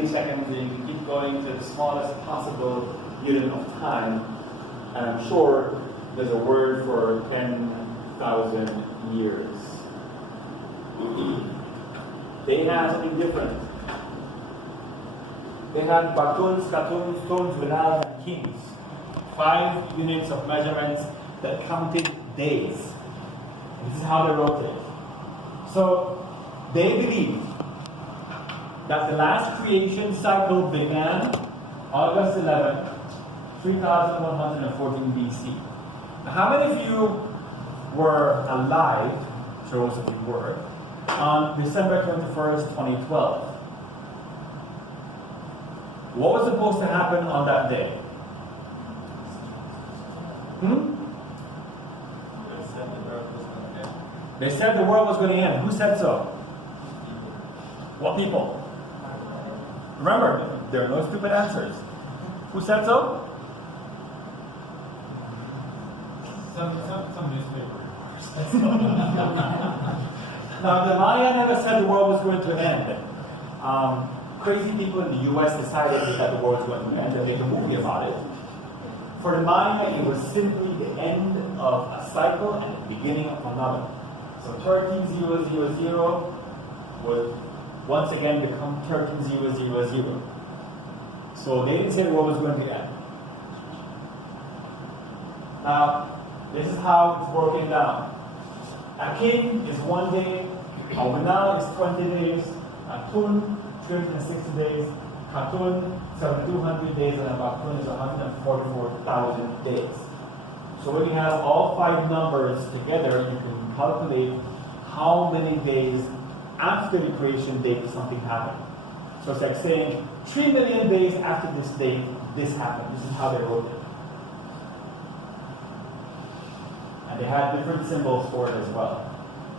milliseconds, and you keep going to the smallest possible unit of time. And I'm sure there's a word for 10,000 years. They had something different. They had batuns, katuns, tuns, winals, and kings. 5 units of measurements that counted days. This is how they wrote it. So they believed that the last creation cycle began August 11, 3114 BC. Now, how many of you were alive, those of you were, on December 21st, 2012? What was supposed to happen on that day? They said the world was going to end. Who said so? What people? Remember, there are no stupid answers. Who said so? Some newspaper reports. Now, the Maya never said the world was going to end. Crazy people in the US decided that the world was going to end and made a movie about it. For the Maya, it was simply the end of a cycle and the beginning of another. So 13000 would once again become 13000. So they didn't say the world was going to end. Now, this is how it's broken down. A king is 1 day, a winal is 20 days, a tun 360 days, katun 7,200 days, and a batun is 144,000 days. So when you have all 5 numbers together, you can calculate how many days after the creation date something happened. So it's like saying 3 million days after this date, this happened. This is how they wrote it. And they had different symbols for it as well,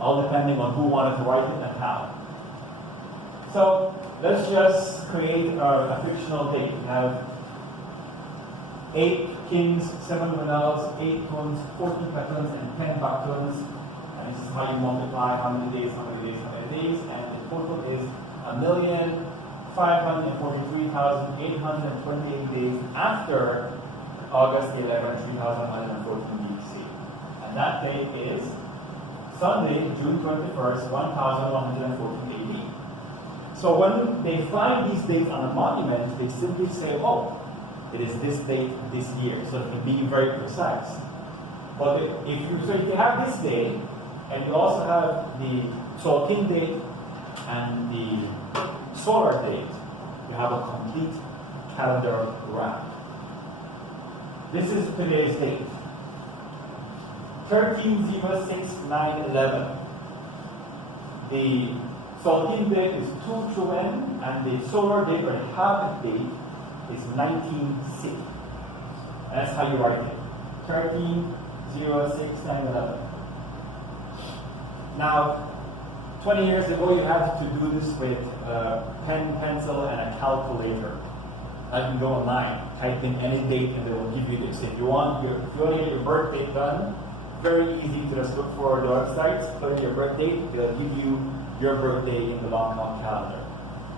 all depending on who wanted to write it and how. So let's just create a fictional date. We have 8 kings, 7 winals, 8 tuns, 14 katuns, and 10 batuns. And this is how you multiply how many days, how many days, how many days. And the total is 1,543,828 days after August 11, 3114 BC. And that date is Sunday, June 21st, 1114 AD. So when they find these dates on a monument, they simply say, oh, it is this date, this year. So it can be very precise. But if you have this day, and you also have the Tzolk'in date and the solar date, you have a complete calendar wrap. This is today's date. 13/06/9/11. The Tzolk'in date is 2 Chuen, and the solar date or the Habit date is 19/6. And that's how you write it. 13/06/9/11. Now, 20 years ago, you had to do this with pen, pencil, and a calculator. I can go online, type in any date, and they will give you this. If you want to get your birthday done, very easy to just look for the websites, put in your birth date, they'll give you your birthday in the long calendar.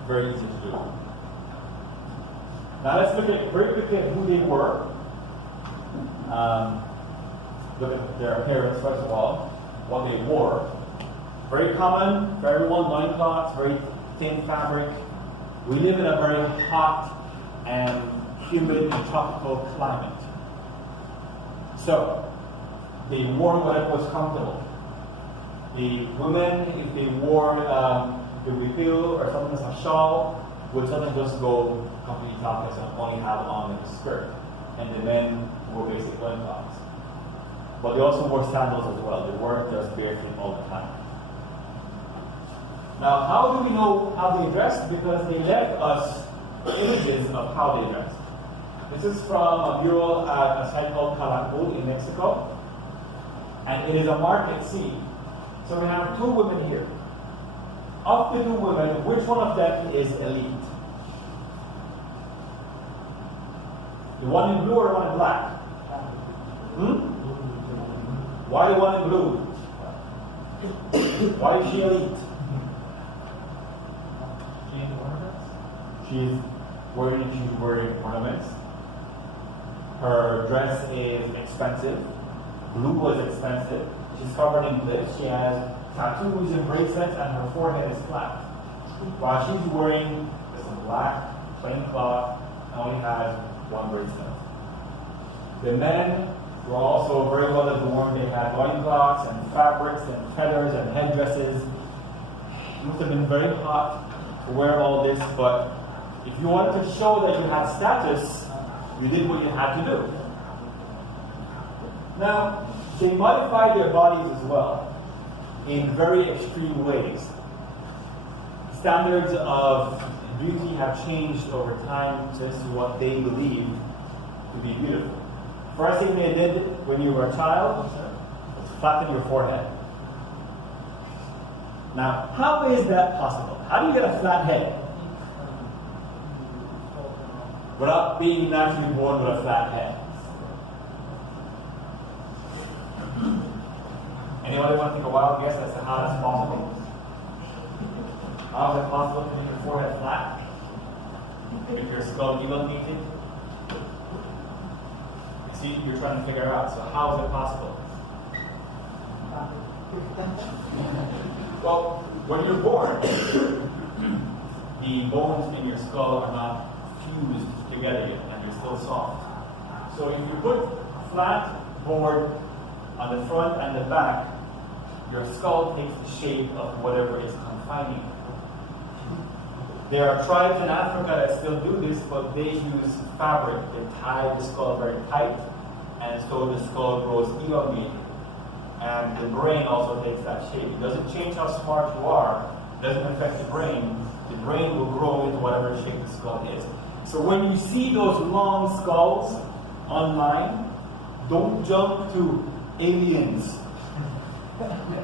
Very easy to do. Now let's look at very quickly at who they were. Look at their appearance first of all, what they wore. Very common for everyone, loincloths, very thin fabric. We live in a very hot and humid and tropical climate. So they wore whatever was comfortable. The women, if they wore the refill or something as a shawl, would sometimes just go completely topless and only have on like a skirt. And the men wore basic loincloths. But they also wore sandals as well. They weren't just barefoot all the time. Now, how do we know how they dressed? Because they left us images of how they dressed. This is from a mural at a site called Calakmul in Mexico. And it is a market scene. So we have 2 women here. Of the 2 women, which one of them is elite? The one in blue or the one in black? Why the one in blue? Why is she elite? She She's wearing ornaments. Her dress is expensive. Blue is expensive. She's covered in glitter. She has tattoos and bracelets, and her forehead is flat. While she's wearing this black plain cloth and only has one bracelet. The men were also very well adorned. They had loincloths and fabrics and feathers and headdresses. It must have been very hot to wear all this, but if you wanted to show that you had status, you did what you had to do. Now, they modified their bodies as well in very extreme ways. Standards of beauty have changed over time as to what they believe to be beautiful. First thing they did when you were a child was flatten your forehead. Now, how is that possible? How do you get a flat head without being naturally born with a flat head? Anybody want to take a wild guess as to how that's possible? How is it possible to make your forehead flat if your skull elongated? You see, you're trying to figure out. So how is it possible? Well, when you're born, the bones in your skull are not fused together yet, and you're still soft. So if you put a flat board on the front and the back, your skull takes the shape of whatever is confining it. There are tribes in Africa that still do this, but they use fabric. They tie the skull very tight, and so the skull grows elongated. And the brain also takes that shape. It doesn't change how smart you are. It doesn't affect the brain. The brain will grow into whatever shape the skull is. So when you see those long skulls online, don't jump to aliens.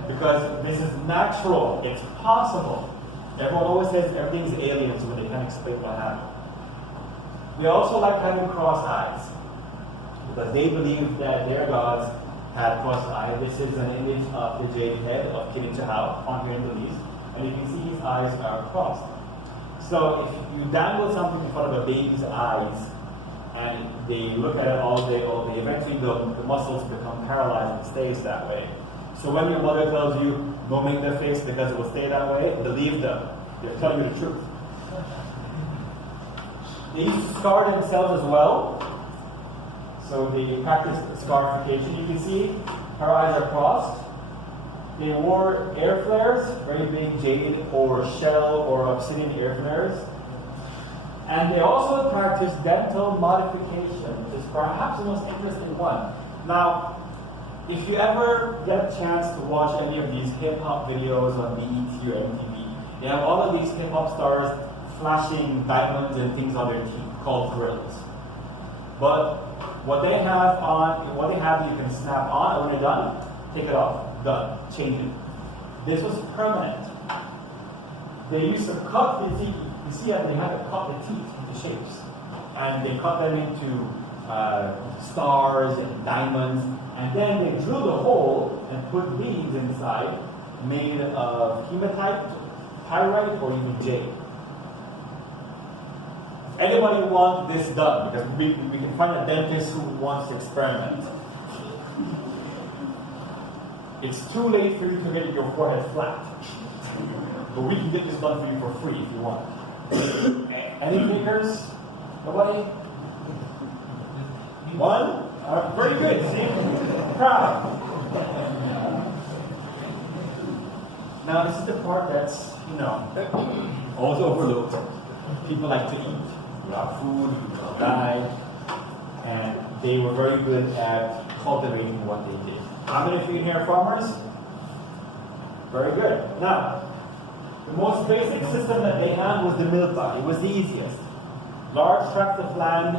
Because this is natural. It's possible. Everyone always says everything's aliens when they can't explain what happened. We also like having crossed eyes, because they believe that their gods had crossed eyes. This is an image of the jade head of King Chahal on here in Belize, and you can see his eyes are crossed. So if you dangle something in front of a baby's eyes, and they look at it all day, eventually the muscles become paralyzed and stays that way. So when your mother tells you, don't make their face because it will stay that way, believe them. They're telling you the truth. They used to scar themselves as well. So they practiced scarification. You can see her eyes are crossed. They wore air flares, very big jade or shell or obsidian air flares. And they also practiced dental modification, which is perhaps the most interesting one. Now, if you ever get a chance to watch any of these hip-hop videos on BET or MTV, they have all of these hip-hop stars flashing diamonds and things on their teeth called grills. But what they have you can snap on, and when they're done, take it off, done, change it. This was permanent. They used to cut the teeth. You see that they had to cut the teeth into shapes, and they cut them into stars and diamonds, and then they drilled a hole and put beads inside made of hematite, pyrite, or even jade. Anybody want this done? Because we can find a dentist who wants to experiment. It's too late for you to get your forehead flat, but we can get this done for you for free if you want. Any takers? Nobody? One? Very good. See? Proud. Now, this is the part that's, always overlooked. People like to eat. Without food, people die. And they were very good at cultivating what they did. How many of you here are farmers? Very good. Now, the most basic system that they had was the milpa. It was the easiest. Large tracts of land,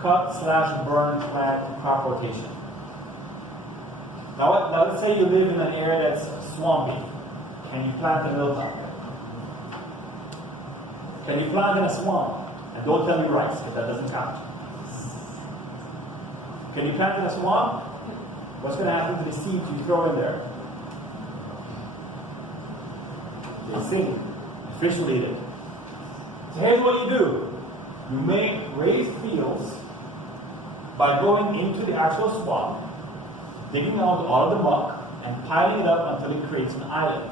cut/burn, plant, crop rotation. Now let's say you live in an area that's swampy. Can you plant a milpa? Can you plant in a swamp? And don't tell me rice, because that doesn't count. Can you plant in a swamp? What's going to happen to the seeds you throw in there? They sink. Fish will eat it. So here's what you do. You make raised fields by going into the actual swamp, digging out all of the muck, and piling it up until it creates an island.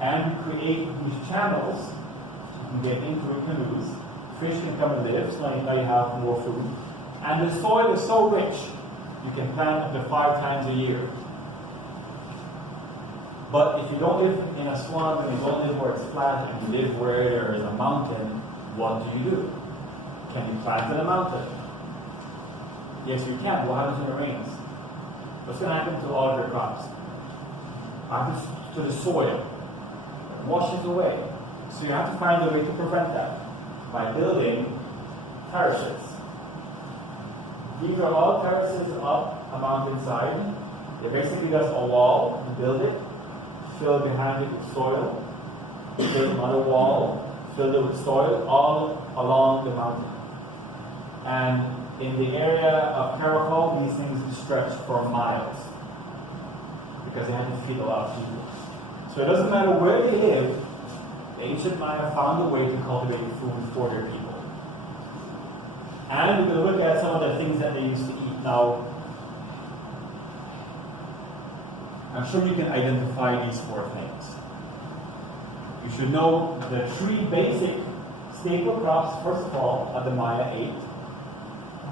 And you create these channels, you can get into the canoes, fish can come and live, so now you have more food. And the soil is so rich, you can plant up to 5 times a year. But if you don't live in a swamp and you don't live where it's flat and you live where there is a mountain, what do? Can you plant in a mountain? Yes, you can. What happens when it rains? What's going to happen to all of your crops? What happens to the soil? It washes away. So you have to find a way to prevent that by building terraces. These are all terraces up a mountainside. They're basically just a wall. You build it, fill behind it with soil, build another wall, fill it with soil, all along the mountain. And in the area of Caracol, these things stretch for miles because they had to feed a lot of people. So it doesn't matter where they live, the ancient Maya found a way to cultivate food for their people. And we're going to look at some of the things that they used to eat. Now, I'm sure you can identify these 4 things. You should know the 3 basic staple crops, first of all, that the Maya ate.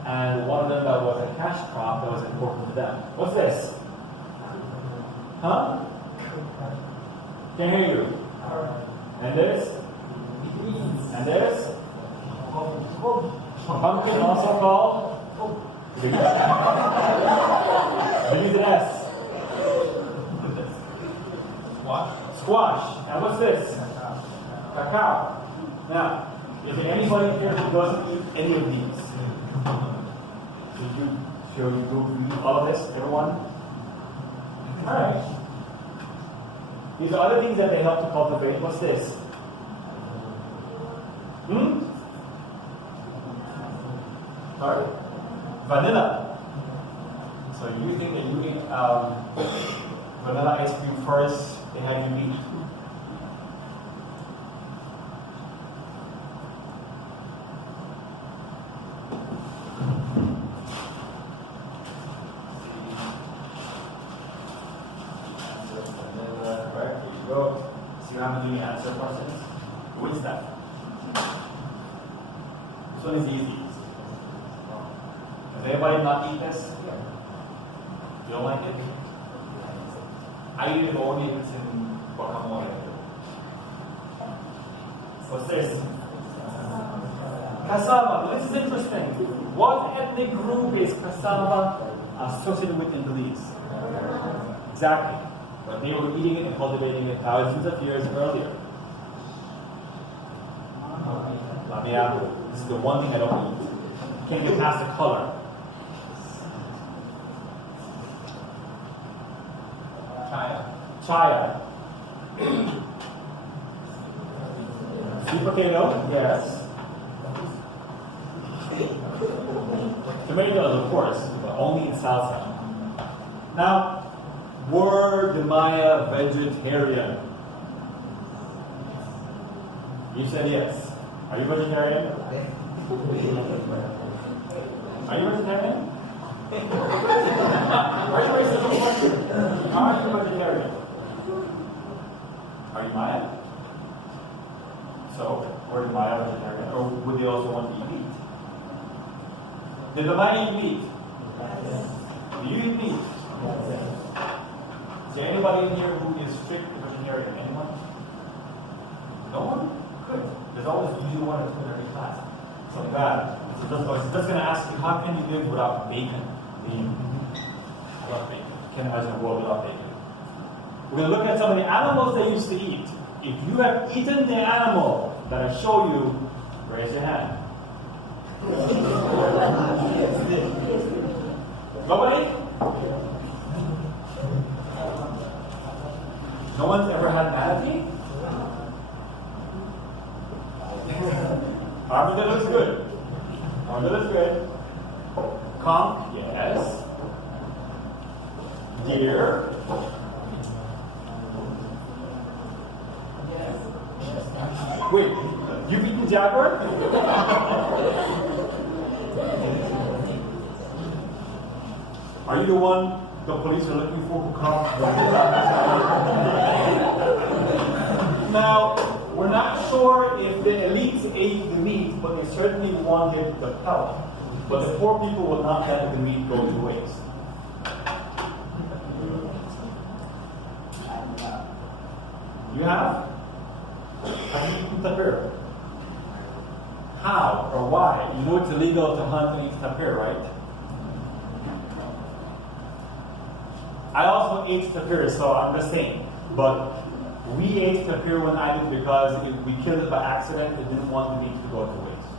And one of them that was a cash crop that was important to them. What's this? Huh? Can't hear you. And this? And this? Pumpkin, also called? Begins with S. Squash. And what's this? Cacao. Now, is there anybody here who doesn't eat any of these? Should you do all of this, everyone? Alright. These are other things that they help to cultivate. What's this? Sorry? Vanilla. So you think that you eat vanilla ice cream first, they have you eat. So you haven't even answered questions? Which step? This one is easy. Does anybody not eat this? You don't like it? I eat it only if it's in guacamole. What's this? Cassava. This is interesting. What ethnic group is cassava associated with in Belize? Exactly. But they were eating it and cultivating it thousands of years earlier. Lamiago. This is the one thing I don't eat. Can't get past the color. Chaya. Sweet potato, yes. Tomatoes, of course, but only in salsa. Now, were the Maya vegetarian? You said yes. Are you vegetarian? Are you vegetarian? Are you vegetarian? Are you Maya? So, were the Maya vegetarian? Or would they also want to eat meat? Did the Maya eat meat? Yes. Do you eat meat? Yes. Is there anybody in here who is strict vegetarian? Anyone? No one? Good. There's always usually 1 or 2 in every class. So bad. It's just going to ask you, how can you live without bacon? I love bacon. Can't imagine a world without bacon. We're going to look at some of the animals they used to eat. If you have eaten the animal that I show you, raise your hand. Nobody? No one's ever had manatee? Armadillo is good. Armadillo is good. Conch, yes. Deer. Wait, the Jaguar? Are you the one the police are looking for who comes? Now, we're not sure if the elites ate the meat, but they certainly wanted the pellet. But the poor people would not let the meat go to waste. You have? Have you eaten tapir? How or why? You know it's illegal to hunt and eat tapir, right? I also ate tapir, so I'm just saying. But we ate tapir when I did because we killed it by accident and didn't want the meat to go to waste.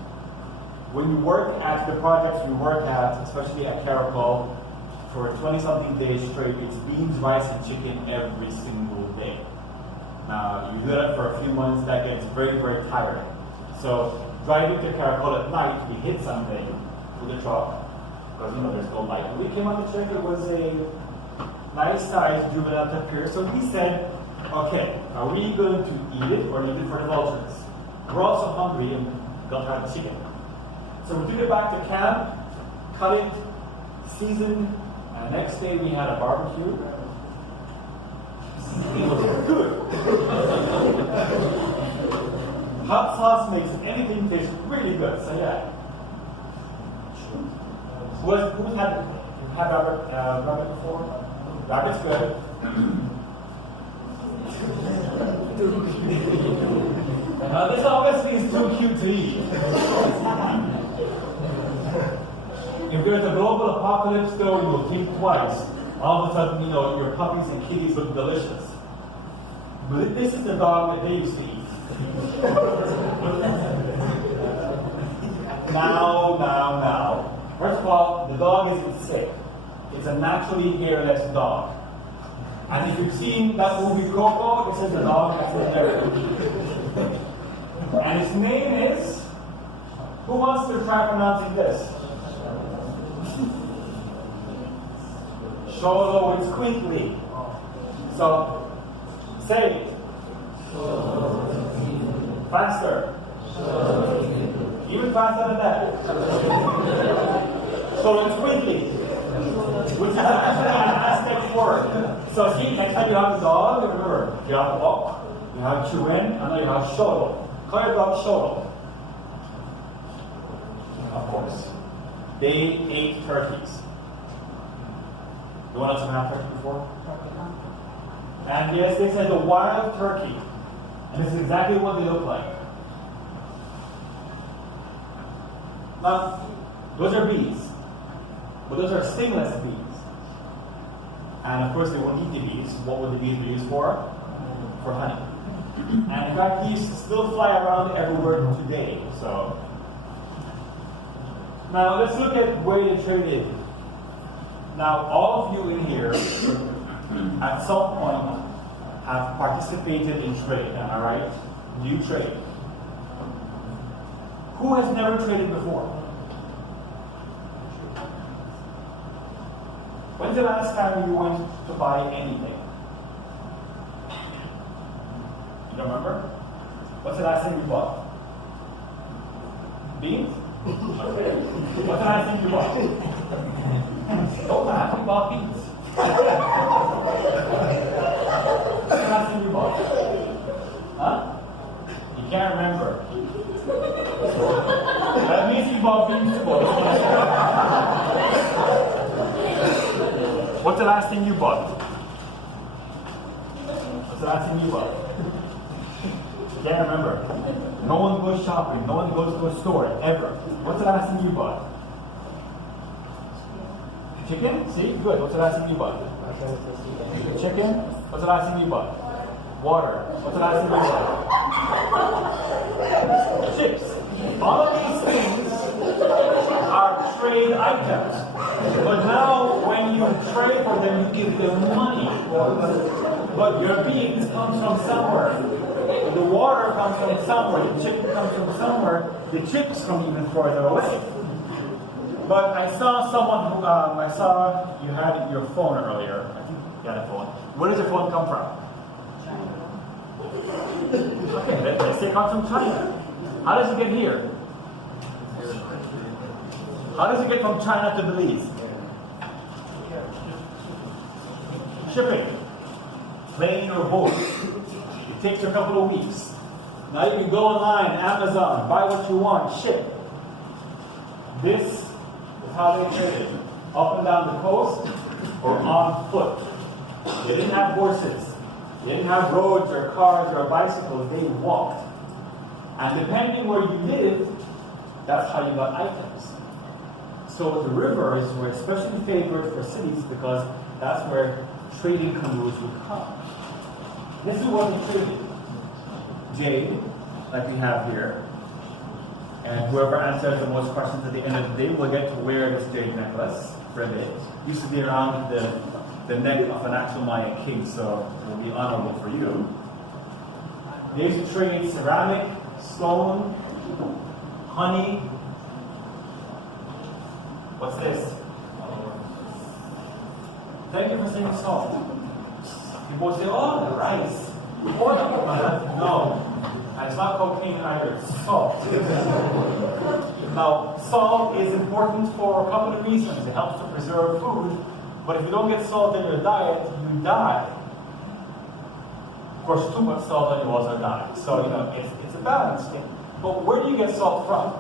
When you work at the projects we work at, especially at Caracol, for 20-something days straight, it's beans, rice, and chicken every single day. Now, you do that for a few months, that gets very, very tiring. So, driving to Caracol at night, we hit something with a truck, because there's no light. When we came on to check, it was a nice size juvenile tapir. So he said, okay, are we going to eat it or leave it for the vultures? We're also hungry and don't have chicken. So we took it back to camp, cut it, seasoned, and next day we had a barbecue. It was good. Hot sauce makes anything taste really good, so yeah. Who's had rabbit before? Rabbit's good. This obviously is too cute to eat. If there's a global apocalypse, though, you will think twice. All of a sudden, your puppies and kitties look delicious. But this is the dog that they used to eat. Now. First of all, the dog isn't sick. It's a naturally hairless dog. And if you've seen that movie Coco, this is the dog that's in there. And his name is, who wants to try pronouncing this? Sholo, it's Quickly. So, say it. Faster. Even faster than that. Sholo, it's Quickly. Which is actually an Aztec word. So see, next time you have a dog, remember, you have a walk, you have Chirin, and now you have Sholo. Call your dog Sholo. Of course. They ate turkeys. You want us to have turkey before? And yes, they said a wild turkey. And this is exactly what they look like. Now, those are bees. But those are stingless bees. And of course, they won't eat the bees. What would the bees be used for? For honey. And in fact, bees still fly around everywhere today. So, now let's look at where they traded. Now, all of you in here, at some point, have participated in trade. Am I right? Do you trade? Who has never traded before? When's the last time you went to buy anything? You don't remember? What's the last thing you bought? Beans? Okay. What's the last thing you bought? Don't laugh, you bought beans. What's the last thing you bought? Huh? You can't remember. That means you bought beans for it. What's the last thing you bought? What's the last thing you bought? Can't remember. No one goes shopping. No one goes to a store, ever. What's the last thing you bought? Chicken? See? Good. What's the last thing you bought? Chicken? What's the last thing you bought? Water. What's the last thing you bought? Chips. All of these things are trade items. But now, when you trade for them, you give them money. But your beans comes from somewhere. The water comes from somewhere. The chicken comes from somewhere. The chips come even further away. But I saw someone who, I saw you had your phone earlier. I think you had a phone. Where does your phone come from? China. Okay, let's say it comes from China. How does it get here? How does it get from China to Belize? Shipping. Plane or boat. It takes you a couple of weeks. Now you can go online, Amazon, buy what you want, ship. This is how they traded. Up and down the coast or on foot. They didn't have horses. They didn't have roads or cars or bicycles. They walked. And depending where you lived, that's how you got items. So the rivers were especially favored for cities because that's where trading canoes would come. This is what they traded. Jade, like we have here. And whoever answers the most questions at the end of the day will get to wear this jade necklace for a bit. It used to be around the neck of an actual Maya king, so it will be honorable for you. They used to trade ceramic, stone, honey. What's this? Thank you for saying salt. People say, oh, the rice. Oil. No. And it's not cocaine either, it's salt. Now, salt is important for a couple of reasons. It helps to preserve food, but if you don't get salt in your diet, you die. Of course, too much salt and you also die. So, it's a balance thing. But where do you get salt from?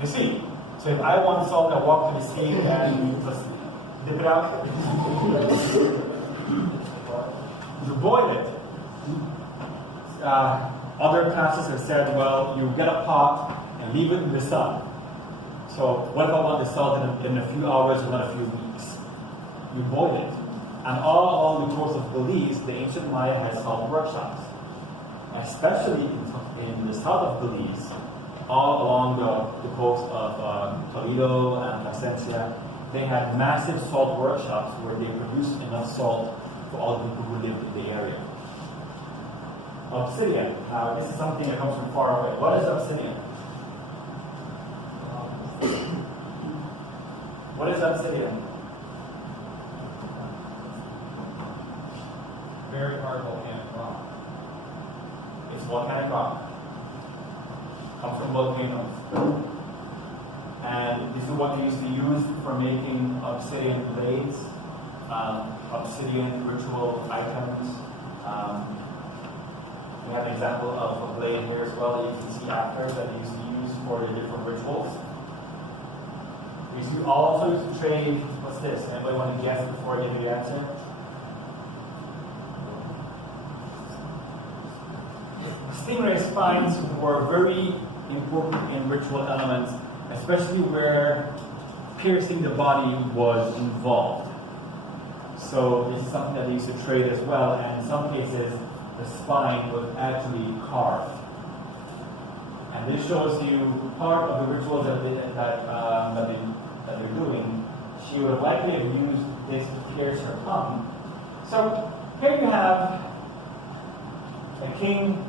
The sea. So if I want salt, I walk to the sea and just dip it out. You boil it. Other classes have said, well, you get a pot and leave it in the sun. So what if I want the salt in a few hours or not a few weeks? You boil it. And all along the coast of Belize, the ancient Maya had salt workshops. Especially in the south of Belize, all along the coast of Toledo and Placencia, they had massive salt workshops where they produced enough salt for all the people who lived in the area. Obsidian. This is something that comes from far away. What is obsidian? What is obsidian? Very hard volcanic rock. It's volcanic rock. Comes from volcanoes. And this is what they used to use for making obsidian blades, obsidian ritual items. We have an example of a blade here as well that you can see after that they used to use for the different rituals. We also used to trade, what's this? Anybody want to guess before I give you the answer? Stingray spines were very important in ritual elements, especially where piercing the body was involved. So this is something that they used to trade as well, and in some cases, the spine was actually carved. And this shows you part of the rituals that they're doing. She would likely have used this to pierce her tongue. So here you have a king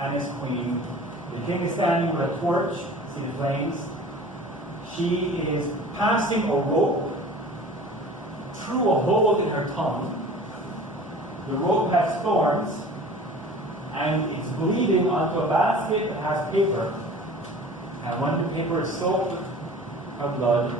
and his queen. The king is standing with a torch, see the flames. She is passing a rope through a hole in her tongue. The rope has thorns, and it's bleeding onto a basket that has paper. And when the paper is soaked with her blood,